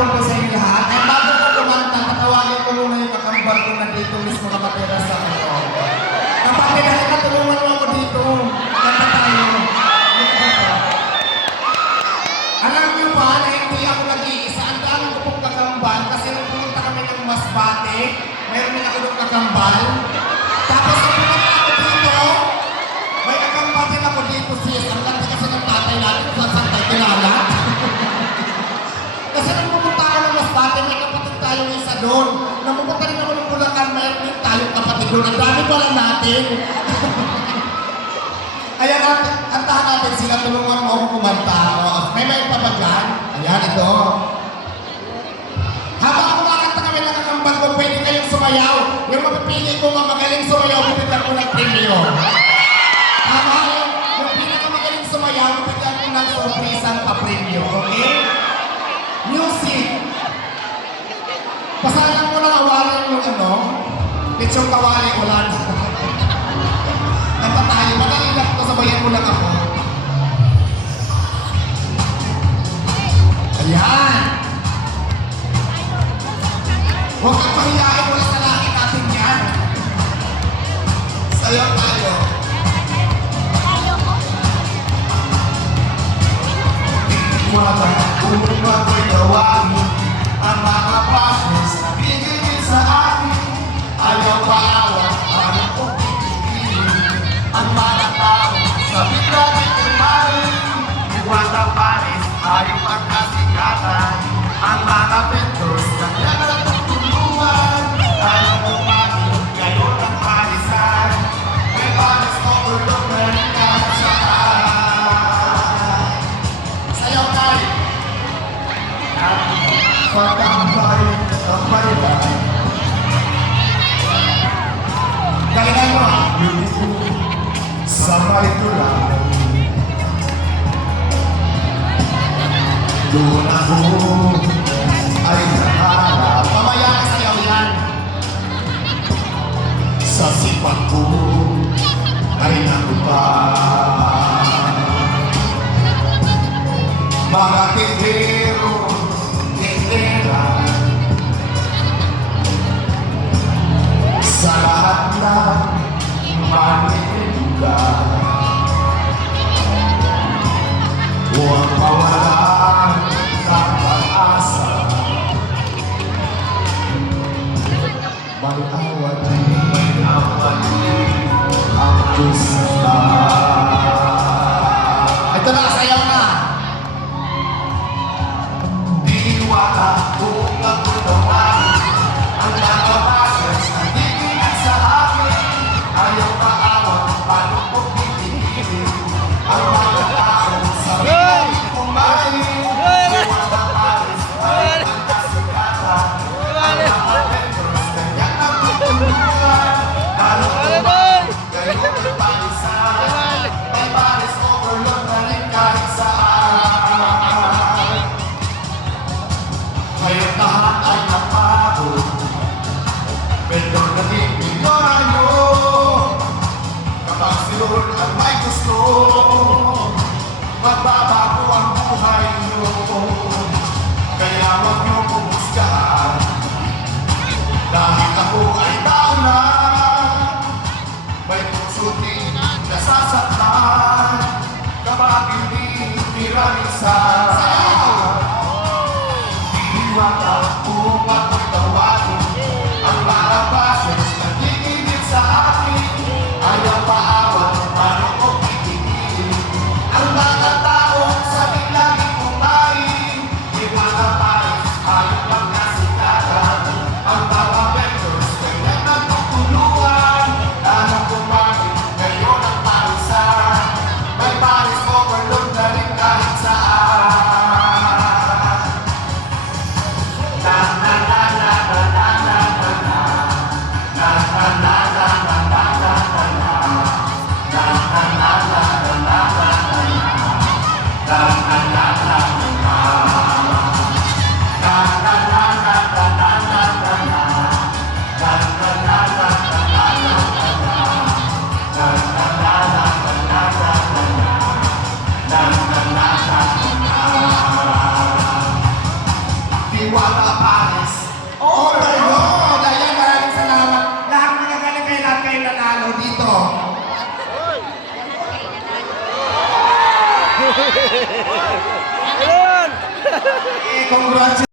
hapon po sa inyo lahat. Ay bago ko kumanta, tatawagin ko muna yung kakambal ko na dito mismo nakatira sa ako. Kapatid, halika tulungan mo ako dito. Kanta tayo. Alam niyo ba na hindi ako nag-iisa? Ang dami ko pong kakambal kasi nung pumunta kami ng Masbate, mayroon din ako ng kakambal. Tapos nung pumunta ako dito, may kakambal din ako dito sis. Ang ganda kasi ng tatay natin kung saan tayo kilala. Kasi nung pumunta ako ng Masbate, may kapatid tayong isa doon. Nung pumunta rin ako ng Bulacan, mayroon din tayong kapatid doon. Ang dami pala natin. Ayan, kantahan natin sila, tulungan mo ako kumanta. May pa ba dyan? Ayan, ito. Habang kumakanta kami ng kakambal ko, pwede kayong sumayaw. Yung mapipili ko nga magaling sumayaw, bibigyan ko ng premyo. Tama, yung pinakamagaling sumayaw, bibigyan ko ng surprisan pa premyo. Okay? Music. Pasalan mo ng awalan yung ano, lechong kawali ulan. Kanta tayo, madali lang ito, sabayan mo lang ako. Ayan! Huwag kang pahiyain, wala sa langit natin yan. Sayaw tayo. Wala kung ako'y gawin ang mga passions na bigay sa akin. Ayaw paawat, ayaw ko pipiliin ang mga tao sa bigla ay kumain. Iwan ang pares, ayaw pagkasikatan ang mga vendors na nagtutulungan. Ayaw kumain, gayon ang parisan. May pares overlook na nagkasakay. Sayaw tayo! Pagkambay sa bayan. Galingan mo ang beautiful sa may tulay. Doon ako ay naharap. Mamaya ka sayaw yan. Sa sipat ko ay nakupay. Mga tindero, tindera, sa lahat ng manilugar, huwag mawalan ng pag-asa. May awat din ang Diyos na. Ito na, sayaw na. Diwala kung ako naman ang nakapasas na bibigyan sa akin. Ayaw maawat, paano ko pipiliin ang mga tao sa bilang kumain. dito. Ayun! Congratulations.